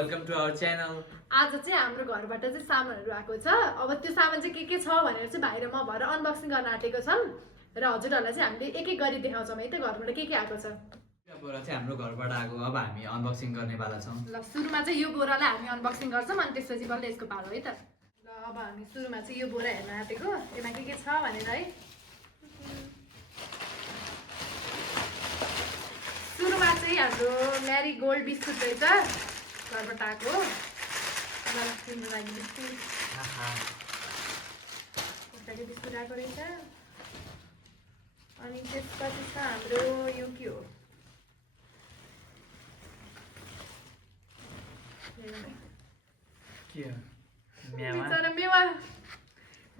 Welcome to our channel. आज चाहिँ हाम्रो घरबाट चाहिँ सामानहरू आएको छ। अब त्यो सामान चाहिँ के छ भनेर चाहिँ भाइ र म भएर अनबक्सिङ गर्न आँटेको छौँ र हजुरहरूलाई चाहिँ हामीले एक एक गरी देखाउँछौँ है त घरबाट के आएको छ। बोरा चाहिँ हाम्रो घरबाट आएको, अब हामी अनबक्सिङ गर्नेवाला छौँ। ल सुरुमा चाहिँ यो बोरालाई हामी अनबक्सिङ गर्छौँ अनि त्यसपछि बल्ल यसको पालो है त। ल अब हामी सुरुमा चाहिँ यो बोरा हेर्न आँटेको, यसमा के छ भनेर है। सुरुमा चाहिँ हाम्रो म्यारी गोल्ड बिस्कुट रहेछ, घरबाट आएको। तिम्रो लागि बिस्कुट बिस्कुट आएको रहेछ। अनि त्यसपछि छ हाम्रो यो के हो, मेवा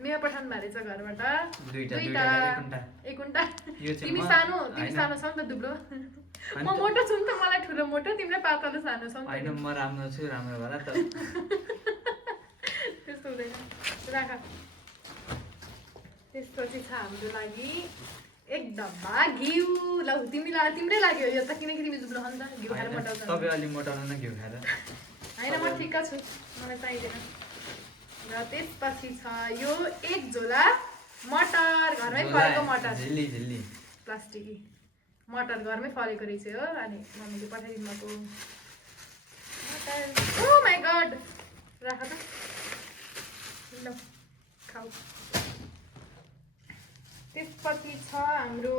मेवा पठाउनु भएको रहेछ घरबाट दुईटा एक कुन्टा। तिमी सानो छौ नि त दुब्लो, म मोटो छु नि त, मलाई ठुलो मोटो, तिमीलाई पातलो सानो छौ नि त। म राम्रो छु, राम्रो भएर त त्यस्तो हुँदैन, राख। त्यसपछि छ हाम्रो लागि एक डब्बा घिउ। ल तिम्रै लागि हो यो त, किनकि तिमी दुब्लो हो नि त, घिउ खाएर मोटाउँछ। तपाईँ अलि मोटाउनु न घिउ खाएर। होइन म ठिक्क छु, मलाई चाहिँदैन। र त्यसपछि छ यो एक झोला मटर, घरमै फलेको मटर, झिल्ली प्लास्टिकी मटर घरमै फलेको रहेछ हो। अनि मम्मीले पठाइदिनु भएको मटर। ओ माई गड, राख त, ल खाऊ। त्यसपछि छ हाम्रो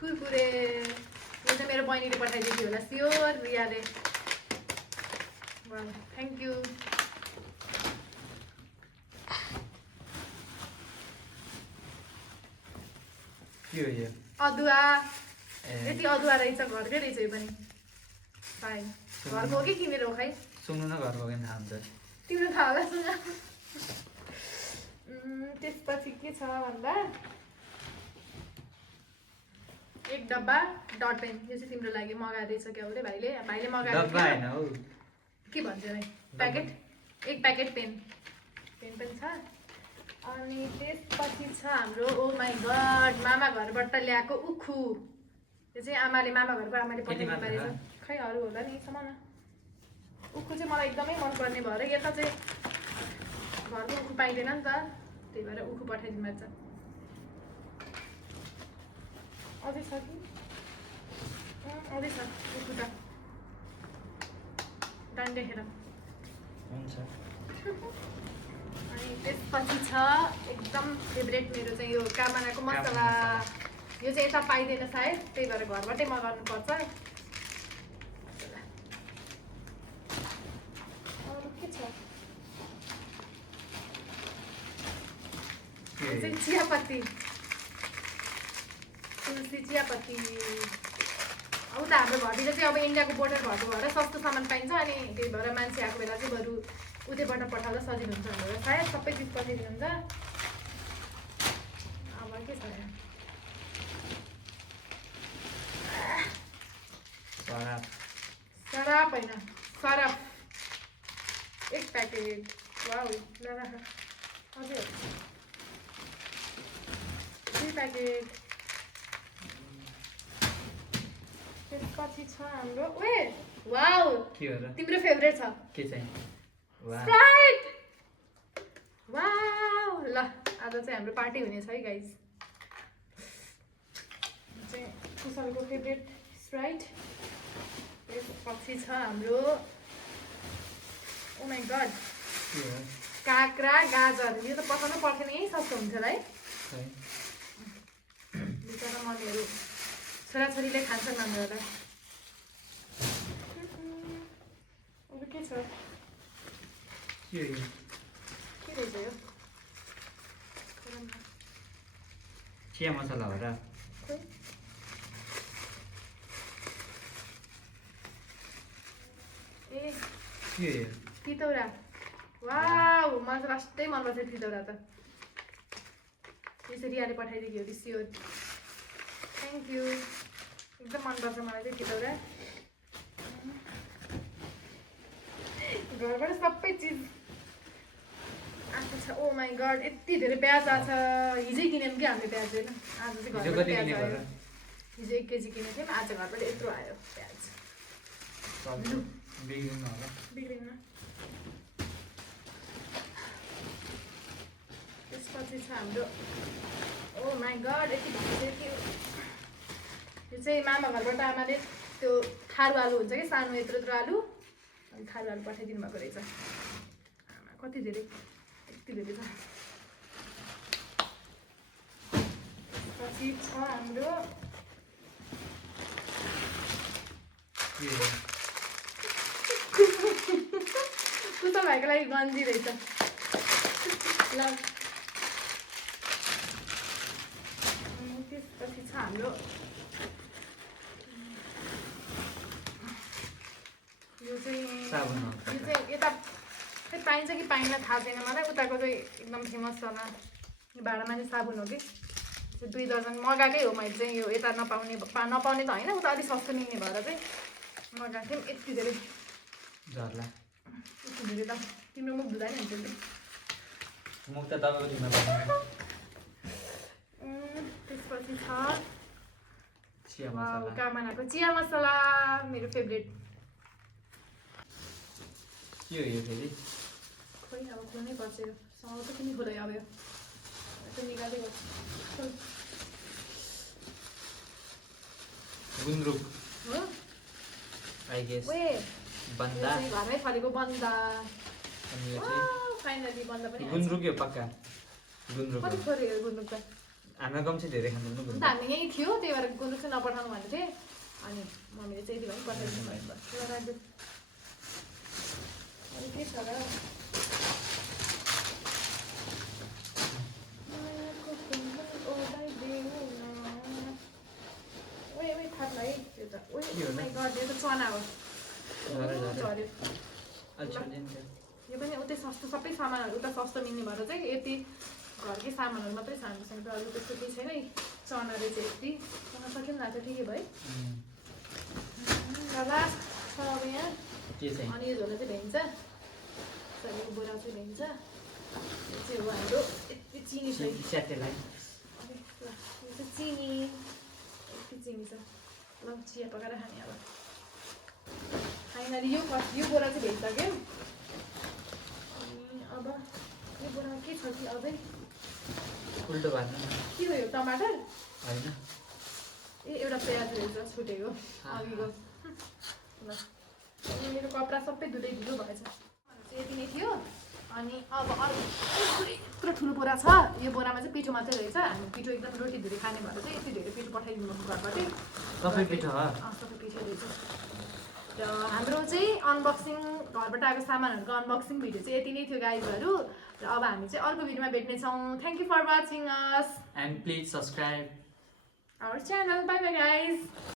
कुरकुरे, यो चाहिँ मेरो बहिनीले पठाइदिएको थियो होला स्योर, रियाले। Thank you. के हो यो? अदुवा, यति अदुवा रहेछ, घरकै रहेछ यो पनि। फाइन, घरको हो कि किनेर हो खै? सुन्नु न, घरको किन थाहा हुन्छ, तिम्रो थाहा होला, सुन। त्यसपछि के छ भन्दा एक डब्बा डट पेन, यो चाहिँ तिम्रो लागि मगाएको रहेछ क्या उसले, भाइले मगाएको हो। के भन्छ भाइ, प्याकेट, एक प्याकेट पेन पनि छ। अनि त्यसपछि छ हाम्रो ओ माई गड, मामा घरबाट ल्याएको उखु। यो चाहिँ आमाले पठाइदिनु पारेछ, खै अरू होला नि समान। उखु चाहिँ मलाई एकदमै मनपर्ने भएर, यता चाहिँ घरको उखु पाइँदैन नि त, त्यही भएर उखु पठाइदिनु भएको छ। अझै छ कि? अझै छ उखु त, डन्डे खेर हुन्छ। अनि त्यसपछि छ एकदम फेभरेट मेरो चाहिँ यो कामनाको मसला। यो चाहिँ यता पाइँदैन सायद, त्यही भएर घरबाटै मगाउनु पर्छ। अरू के छ? यो चाहिँ चियापत्ती, तुलसी चियापत्ती। अब त हाम्रो घरतिर चाहिँ अब इन्डियाको बोर्डर भएको भएर सस्तो सामान पाइन्छ, अनि त्यही भएर मान्छे आएको बेला चाहिँ बरु उतैबाट पठाउँदा सजिलो हुन्छ भनेर सायद सबै चिज पठाइदिनुहुन्छ। अब के छ सरफ होइन, सरफ एक प्याकेट। वाउ, ल राख। अझै दुई प्याकेट। त्यसपछि छ हाम्रो ओए वाउ, के हो र? तिम्रो फेभरेट छ के चाहिँ? स्प्राइट। वाउ, ल आज चाहिँ हाम्रो पार्टी हुनेछ है गाइज। चाहिँ कुशलको फेभरेट स्प्राइट। त्यसपछि छ हाम्रो ओ माई गड, काँक्रा गाजर। यो त पकाउनु पर्थेन, यही सस्तो हुन्छ है। बिचरा मम्मीहरू छोराछोरीले खान्छन् हामीहरूलाई। अरू के छ? के रहेछ यो? चिया मसला हो र? ए के हो? तितौरा। वाउ, मलाई चाहिँ लास्टै मनपर्छ तितौरा त। यसरी आले पठाइदिएको हो स्योर, थ्याङ्क यू। एकदम मनपर्छ मलाई चाहिँ तितौरा। घरबाट सबै चिज आएको छ। ओ माई गड, यति धेरै प्याज आएको छ। हिजै किन्यौँ कि हामीले प्याज होइन, आज चाहिँ घरबाट प्याज आयो। हिजो 1 केजी किनेको थियौँ आज घरबाट यत्रो आयो प्याज बिग्रिनु होला बिग्रिन्न त्यसपछि छ हाम्रो ओ माई गड यति भइसक्यो थियो यो चाहिँ मामा घरबाट आमाले त्यो थारु आलु हुन्छ कि सानो यत्रो यत्रो आलु अनि थारु आलु पठाइदिनु भएको रहेछ आमा कति धेरै यति धेरै छ पछि छ हाम्रो कुसा भाइको लागि गन्जी रहेछ ल त्यसपछि छ हाम्रो यो चाहिँ यता खै पाइन्छ कि पाइन्न थाहा छैन मलाई उताको चाहिँ एकदम फेमस छ यो भाँडामा चाहिँ साबुन हो कि 2 दर्जन मगाएकै हो मैले चाहिँ यो यता नपाउने नपाउने त होइन उता अलिक सस्तो मिल्ने भएर चाहिँ मगाएको थियौँ यति धेरै झर्ला यति धेरै त तिम्रो मुख धुँदा नि हुन्छ नि मुख त तपाईँको धुन पर्दैन त्यसपछि छ चिया मसला कामनाको चिया मसला मेरो फेभरेट के हो यो फेरि खोइ अब खोल्नै पर्छ यो सँग त किन खोलै अब यो निकाल्दै गर्छु गुन्द्रुक हो आई गेस ओए बन्दा घरमै फलेको बन्दा अनि यो चाहिँ फाइनली बन्दा पनि गुन्द्रुक हो पक्का गुन्द्रुक कति छोरी गुन्द्रुक त हाम्रो गाउँ चाहिँ धेरै खाँदैन अन्त गुन्द्रुक हामी यहीँ थियो त्यही भएर गुन्द्रुक चाहिँ नपठाउनु भनेको थिएँ अनि मम्मीले चाहिँ यति भए पठाइदिनु भएको अरू के छ र चना हो झऱ्यो यो पनि उतै सस्तो सबै सामानहरू उता सस्तो मिल्ने भएर चाहिँ यति घरकै सामानहरू मात्रै छान्नुपर्छ अरू त्यस्तो केही छैन है चना रहेछ यति चना सक्यो नि लाग्छ ठिकै भयो लास्ट छ अब यहाँ अनि यो झोला चाहिँ भ्याइन्छ यो बोरा चाहिँ भ्याइन्छ यो चाहिँ हो हाम्रो यति चिनी छ च्याटेलाई यो चाहिँ चिनी यति चिनी छ ल चिया पकाएर खाने अब फाइनली यो बोरा चाहिँ भइसक्यो अनि अब यो बोरामा के छ कि अझै उल्टो भान्नु के हो यो टमाटर होइन ए एउटा प्याज रहेछ छुटेको अघिको ल मेरो कपडा सबै धुँदै ढिलो भएछ यति नै थियो अनि अब अरू यत्रो ठुलो बोरा छ यो बोरामा चाहिँ पिठो मात्रै रहेछ हामी पिठो एकदम रोटी धुरी खाने भएर चाहिँ यति धेरै पिठो पठाइदिनु भएको घरबाटै सबै पिठो सबै पिठो रहेछ र हाम्रो चाहिँ अनबक्सिङ घरबाट आएको सामानहरूको अनबक्सिङ भिडियो चाहिँ यति नै थियो गाइजहरू र अब हामी चाहिँ अर्को भिडियोमा भेट्नेछौँ thank you for watching us and please subscribe our channel bye bye guys